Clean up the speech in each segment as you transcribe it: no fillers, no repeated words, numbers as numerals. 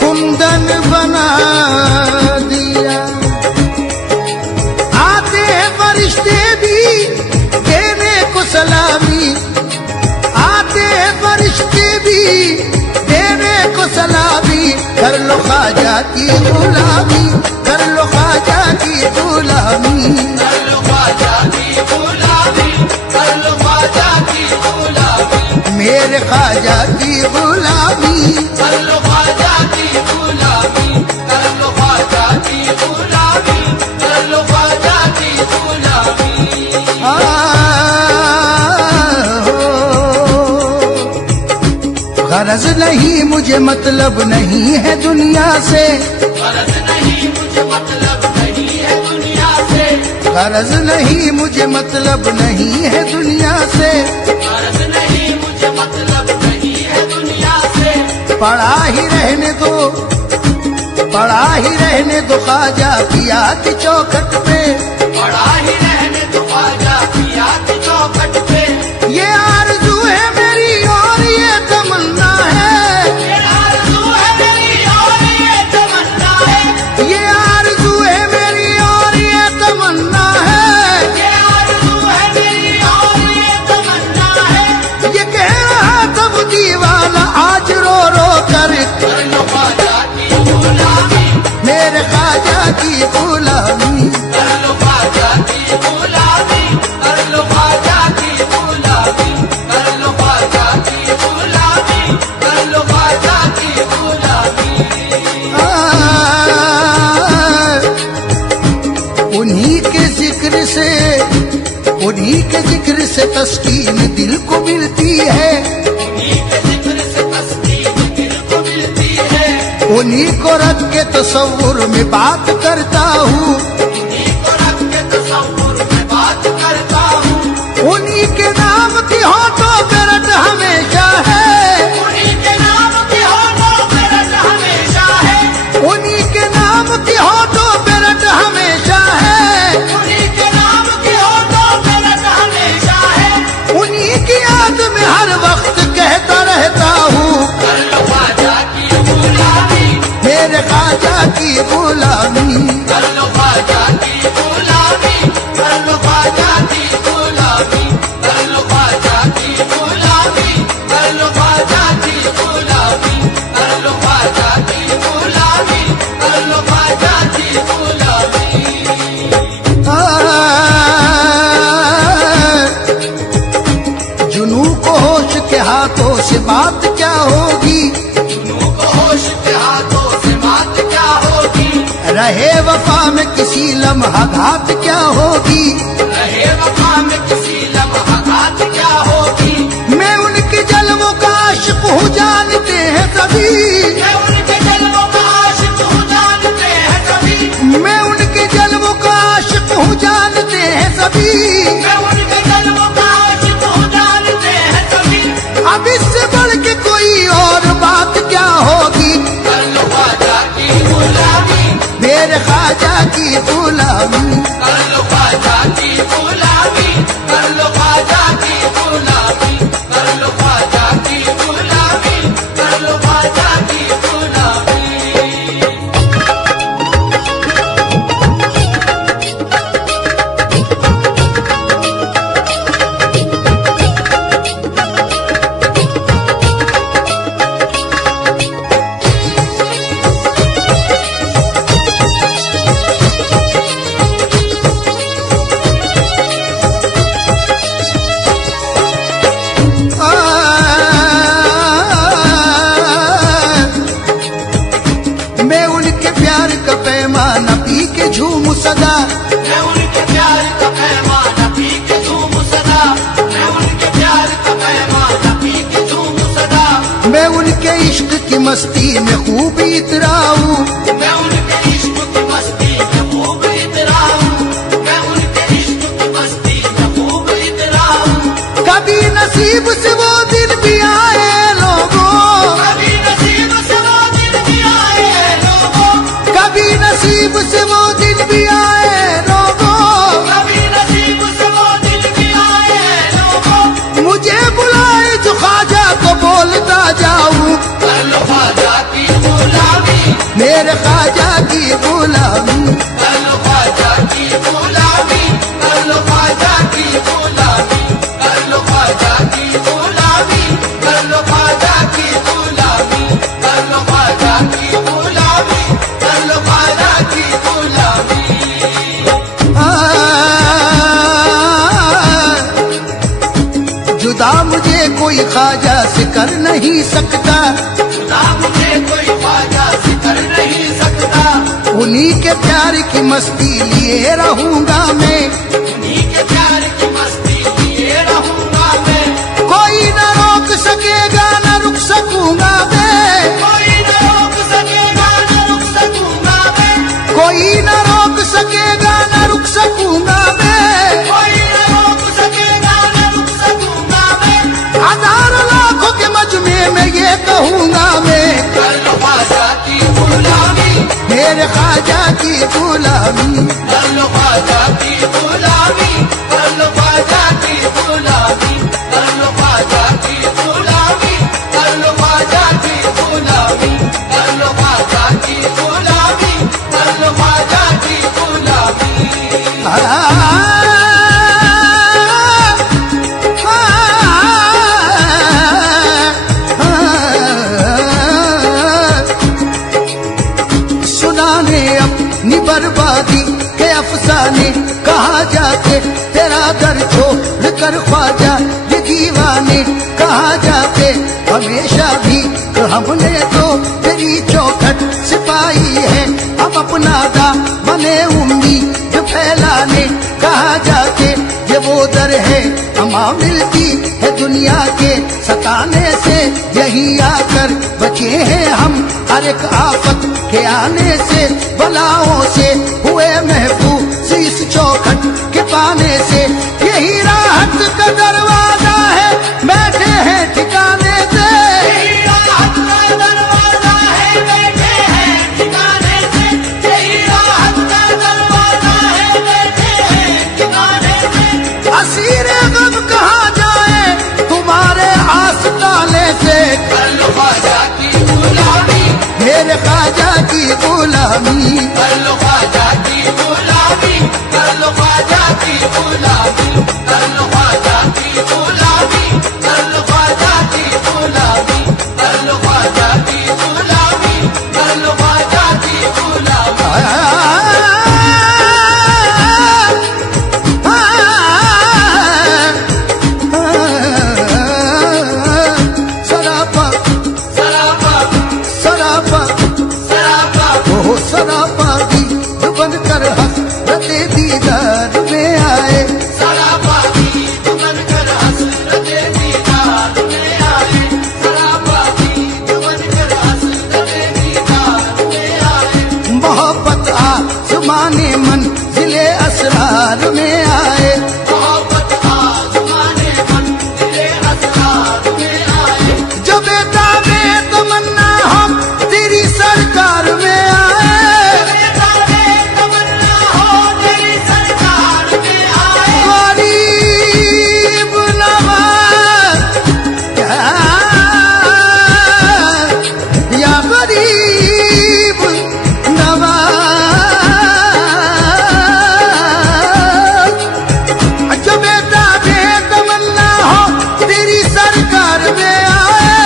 कुंदन बना दिया। आते हैं फरिश्ते भी देने को सलामी, आते हैं फरिश्ते भी देने को सलामी। कर लो ख्वाजा की गुलामी, कर लो ख्वाजा की गुलामी, कर लो ख्वाजा की गुलामी, कर लो ख्वाजा की गुलामी, मेरे ख्वाजा की गुलामी। कर लो ख्वाजा की गुलामी, कर लो ख्वाजा की गुलामी, कर लो ख्वाजा की गुलामी। गरज नहीं मुझे मतलब नहीं है दुनिया से, गरज नहीं मुझे मतलब नहीं है दुनिया से, गरज नहीं मुझे मतलब नहीं है दुनिया से। गरज नहीं मुझे मतलब नहीं है दुनिया से। पड़ा ही रहने दो, पड़ा ही रहने दो ख्वाजा पिया की चौखट पे, पड़ा ही रहने दो ख्वाजा पिया की चौखट पे। ये आरज़ू है मेरी और ये तमन्ना है, ये आरज़ू है मेरी और ये तमन्ना है, ये आरज़ू है मेरी और ये तमन्ना है। ये आरज़ू है मेरी और ये तमन्ना है। ये कह रहा तब दीवाना आज रो रो कर, कर लो ख्वाजा की गुलामी, मेरे ख्वाजा की गुलामी। कर लो ख्वाजा की गुलामी, कर लो ख्वाजा की गुलामी, कर लो ख्वाजा की गुलामी, कर लो ख्वाजा की गुलामी। उन्हीं के जिक्र से, उन्हीं के जिक्र से तस्कीन दिल को मिलती है, उन्हीं के जिक्र से तस्कीन दिल को मिलती है। उन्हीं को रख के तसव्वुर में बात करता हूँ, उन्हीं को रख के तसव्वुर में बात करता हूँ। उन्हीं के नाम की होठों पे रट हमेशा है, उन्हीं के नाम की होठों पे रट हमेशा है, उन्हीं के नाम की होठों पे रट हमेशा है, उन्हीं के नाम की होठों पे रट हमेशा है। उन्हीं की याद में हर वक्त कहता रहता हूँ, कर लो ख्वाजा की गुलामी, मेरे ख्वाजा की गुलामी। कर लो ख्वाजा की गुलामी, कर लो ख्वाजा की गुलामी, कर लो ख्वाजा की गुलामी, कर लो ख्वाजा की गुलामी, कर लो ख्वाजा की गुलामी, कर लो ख्वाजा की गुलामी। जुनू को होश के हाथों से बात क्या होगी, जुनू को होश के हाथों से बात क्या होगी, रहे वफा में किसी लम्हा घात क्या होगी। रहे वफा में किसी लम्हा घात क्या होगी। मैं उनके जलवों का आशिक हूँ जानते हैं सभी, मैं उनके जलवों का आशिक हूँ जानते हैं सभी, मैं उनके जलवों का आशिक हूँ जानते हैं सभी। मैं उनके जलवों का आशिक हूँ जानते हैं सभी। अब इससे बढ़ के कोई और बात क्या होगी, कर लो ख्वाजा की गुलामी, मेरे ख्वाजा की गुलामी। कर लो ख्वाजा की गुलामी, कर लो ख्वाजा की गुलामी, कर लो ख्वाजा की गुलामी, कर लो ख्वाजा की गुलामी। मैं उनके प्यार का पैमाना पी के झूम सदा, मैं उनके प्यार का पैमाना पी के झूम सदा, मैं उनके प्यार का पैमाना पी के झूम सदा। मैं उनके इश्क की मस्ती में खूब इतराऊं, मैं उनके इश्क की मस्ती में खूब इतराऊं, मैं उनके इश्क की मस्ती में खूब इतराऊं। कभी नसीब से वो दिन भी आए लोगों, कभी नसीब से वो दिन भी आए लोगों, कभी नसीब से वो दिन भी आए लोगों। कभी नसीब से वो दिन भी आए लोगों। मुझे बुलाए जो ख्वाजा को बोलता जाऊं, कर लो ख्वाजा की ख्वाजा की गुलामी। कर लो ख्वाजा की गुलामी, कर लो ख्वाजा की गुलामी, कर लो ख्वाजा की गुलामी, कर लो ख्वाजा की गुलामी, कर लो ख्वाजा की गुलामी, कर लो ख्वाजा की गुलामी। जुदा मुझे कोई ख्वाजा से कर नहीं सकता, जुदा मुझे कोई ख्वाजा से कर नहीं सकता, उन्हीं के प्यार की मस्ती लिए रहूंगा मैं, उन्हीं के प्यार की मस्ती लिए रहूंगा मैं। कोई न रोक सकेगा न रुक सकूंगा मैं, कोई न रोक सकेगा न रुक सकूंगा मैं, कोई न रोक सकेगा न रुक सकूंगा मैं। कोई न रोक सकेगा न रुक सकूंगा मैं। हजारों लाखों के मजमे में ये कहूंगा मैं, कर लो ख्वाजा की गुलामी, मेरे ख्वाजा की गुलामी। कर लो ख्वाजा की गुलामी, कर लो ख्वाजा की गुलामी, कर लो ख्वाजा की गुलामी, कर लो ख्वाजा की गुलामी, कर लो ख्वाजा की गुलामी, कर लो ख्वाजा की गुलामी। सुनाने अपनी बर्बादी के अफसाने, कहाँ जाके तेरा दर छोड़ कर ख्वाजा ये दीवाने, कहाँ जाके हमेशा भी तो हमने तो तेरी चौखट सिपाही है, हम अपना दा बने उम्मीद फैलाने, कहाँ जाके ये वो दर है अमा मिलती है दुनिया के सताने से, यही आकर बचे हैं हम हर एक आफत के आने से, बलाओं से हुए महफूज इस चौखट के पाने से, यही राहत का दरवाजा है बैठे हैं ठिकाने से। यही राहत का दरवाजा है बैठे हैं ठिकाने से, यही राहत का दरवाजा है बैठे हैं ठिकाने से। असीरे गम कहाँ जाए तुम्हारे आस्ताने से, कर लो ख्वाजा की गुलामी, मेरे ख्वाजा की गुलामी। कर लो ख्वाजा की गुलामी, कर लो ख्वाजा की गुलामी, कर लो ख्वाजा की गुलामी, कर लो ख्वाजा की गुलामी, कर लो ख्वाजा की गुलामी, कर लो ख्वाजा की गुलामी। सरापा सरापा सरापा सरापा ओ सरापा दी बन कर हसरते दीदार में आए, सरापा गीत बनकर हसरते दीदार में आए, सरापा गीत बनकर हसरते दीदार में आए। मोहब्बत आसमाने मंजिले असरार में आए, मोहब्बत आसमाने मंजिले असरार में आए। जो बेताबे तमन्ना हम तेरी सरकार में आए, बेताबे तमन्ना हो तेरी सरकार में आए। गरीब नवाज या गरीब नवाज, जो बेताबे तमन्ना हो तेरी सरकार में आए,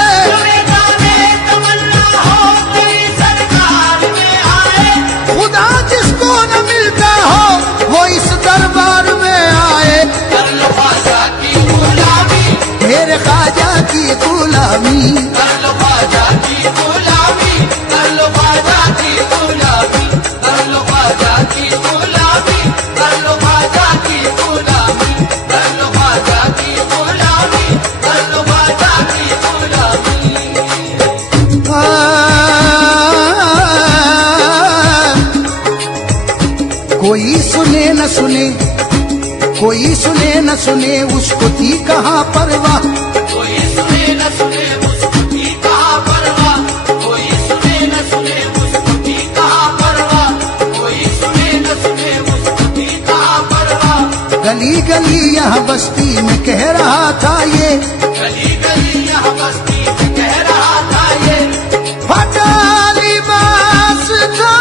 बेताबे तमन्ना हो तेरी सरकार में आए। खुदा जिसको न मिलता हो वो इस दरबार में आए, कर लो ख्वाजा की गुलामी, मेरे ख्वाजा की गुलामी। कर लो ख्वाजा की गुलामी, कर लो ख्वाजा की गुलामी, कर लो ख्वाजा की गुलामी, कर लो ख्वाजा की गुलामी, कर लो ख्वाजा की गुलामी, कर लो ख्वाजा की गुलामी। कोई सुने न सुने, कोई सुने न सुने उसको थी कहाँ परवाह, कोई सुने न सुने मुझको की कहाँ परवाह, कोई सुने न सुने मुझको की कहाँ परवाह, कोई सुने न सुने मुझको की कहाँ परवाह। गली गली यहाँ बस्ती में कह रहा था ये, गली गली यहाँ बस्ती में कह रहा था ये, फटा लिबास था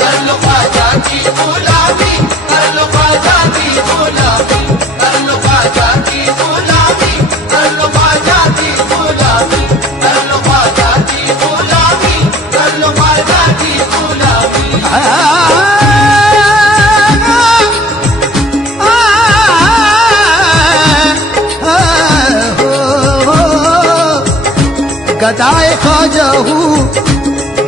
कर लो ख्वाजा की गुलामी, कर लो ख्वाजा की गुलामी, कर लो ख्वाजा की गुलामी, कर लो ख्वाजा की गुलामी, कर लो ख्वाजा की गुलामी, कर लो ख्वाजा की गुलामी। गदाए ख्वाजा हूँ,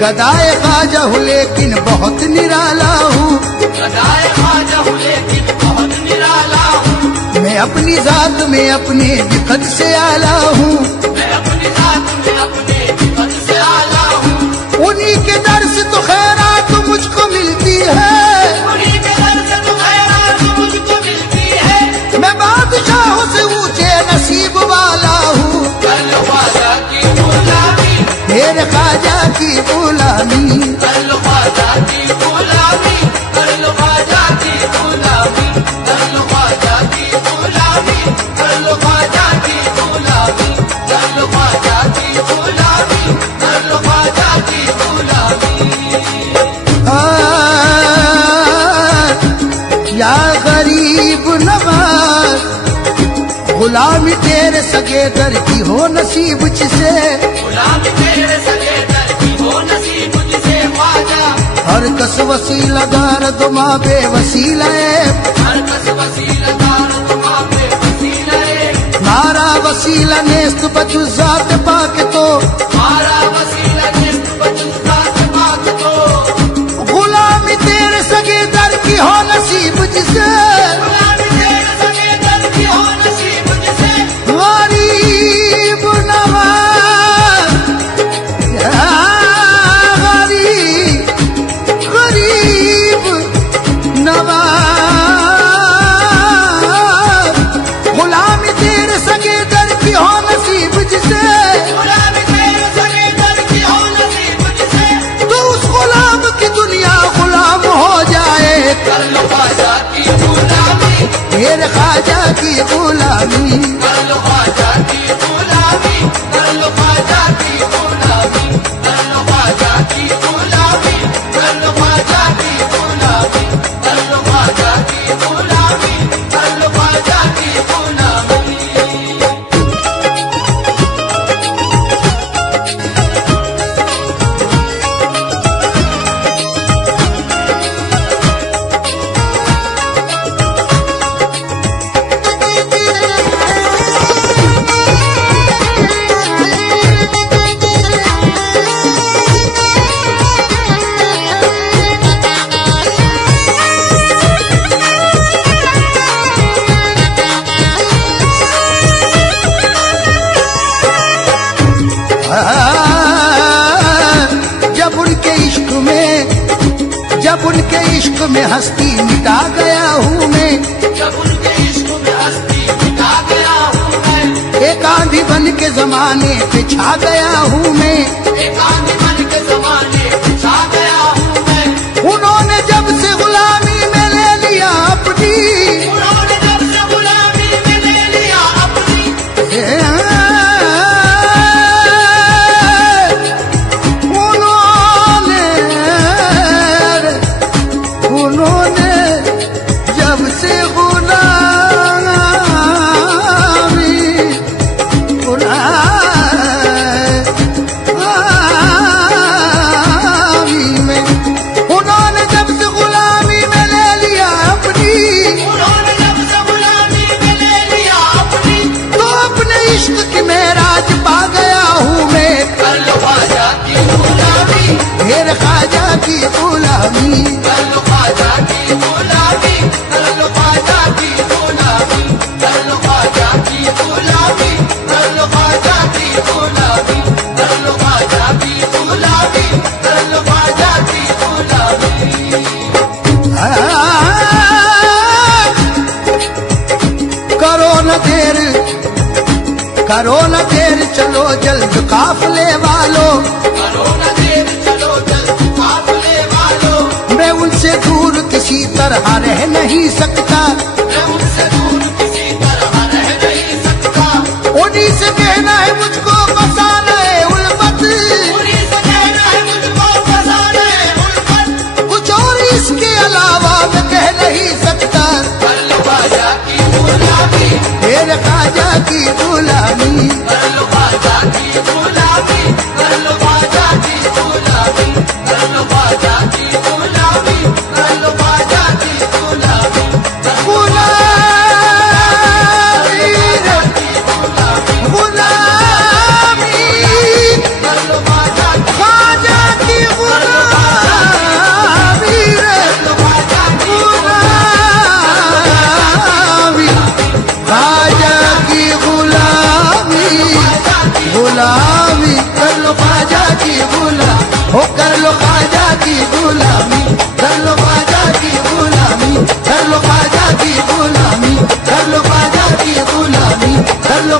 गदाए ख्वाजा हूँ, लेकिन बहुत निराला हूँ। गदाए ख्वाजा हूँ लेकिन बहुत निराला हूँ, मैं अपनी जात में अपने कद से आला हूँ। मैं अपनी जात में अपने कद से आला हूँ। उन्हीं के दर से तो खैरात मुझको मिलती है, उन्हीं के दर से तो खैरात मुझको मिलती है। मैं बादशाहों से ऊंचे नसीब वाला हूँ। कर लो ख्वाजा की गुलामी, मेरे ख्वाजा की गुलामी, कर लो ख्वाजा की गुलामी, कर लो ख्वाजा की गुलामी, कर लो ख्वाजा की गुलामी, कर लो ख्वाजा की गुलामी, कर लो ख्वाजा की गुलामी, कर लो ख्वाजा की गुलामी। या गरीब नवाज, गुलामी तेरे सगे दर की हो नसीब जिसे, गुलामी तेरे सगे दर की हो नसीब जिसे ख्वाजा। हर कस वसीला दार दुमा बेवसीला है, हर कस वसीला दार तुमा पे वसीला है। मारा वसीला नेस्त बचु जात पाक तो, मारा वसीला जिस्त बचु जात पाक तो, गुलामी तेरे सगे दर की हो नसीब जिसे, गुलामी तेरे सगे दर की हो नसीब जिसे। गरीब नवाज, या गरीब, गरीब नवाज, गुलामी तेरे सगे दर की हो नसीब जिसे, गुलामी तेरे सगे दर की हो नसीब जिसे। तो उस गुलाम की दुनिया गुलाम हो जाए। कर लो ख्वाजा की गुलामी, मेरे ख्वाजा की गुलामी, कर लो ख्वाजा की गुलामी, कर लो ख्वाजा की गुलामी, कर लो ख्वाजा की गुलामी, कर लो ख्वाजा की गुलामी, कर लो ख्वाजा की गुलामी, कर लो ख्वाजा की गुलामी। जब उनके इश्क में, जब उनके इश्क में हस्ती मिटा गया हूँ मैं, जब उनके इश्क में हस्ती मिटा गया हूँ मैं, एक आंधी बन के जमाने पे छा गया हूँ मैं। एक आंधी बन के जमाने पे छा गया हूँ मैं। उन्होंने जब से गुलामी में ले लिया अपनी, उन्होंने जब से गुलामी में ले लिया अपनी, उन्होंने जब से गुलामी, गुलामी में, उन्होंने जब से गुलामी में ले लिया अपनी, उन्होंने जब से गुलामी में ले लिया अपनी। तो अपने इश्क की मेराज पा गया हूँ मैं। कर लो ख्वाजा की गुलामी, मेरे ख्वाजा की गुलामी, कर लो ख्वाजा की गुलामी, कर लो ख्वाजा की गुलामी, कर लो ख्वाजा की गुलामी, कर लो ख्वाजा की गुलामी, कर लो ख्वाजा की गुलामी, कर लो ख्वाजा की गुलामी। करो न देर, करो न देर, चलो जल्द काफले वालों, करो न देर चलो जल्द काफले वालों। मैं उनसे दूर किसी तरह रह नहीं सकता, मैं उनसे दूर किसी तरह रह नहीं सकता। उन्हीं से कहना है मुझको फसाना है उल्फत, उन्हीं से कहना है मुझको फसाना है उल्फत। ख्वाजा की गुलामी कर लो ख्वाजा की गुलामी कर लो ख्वाजा की गुलामी कर लो ख्वाजा की गुलामी कर लो ख्वाजा की गुलामी गुलामी रे गुलामी कर लो ख्वाजा की ख्वाजा की गुलामी रे गुलामी ख्वाजा की गुलामी गुलामी कर लो ख्वाजा की गुलामी हो कर लो ख्वाजा की गुलामी कर लो ख्वाजा की गुलामी कर लो ख्वाजा की गुलामी कर लो ख्वाजा की गुलामी कर लो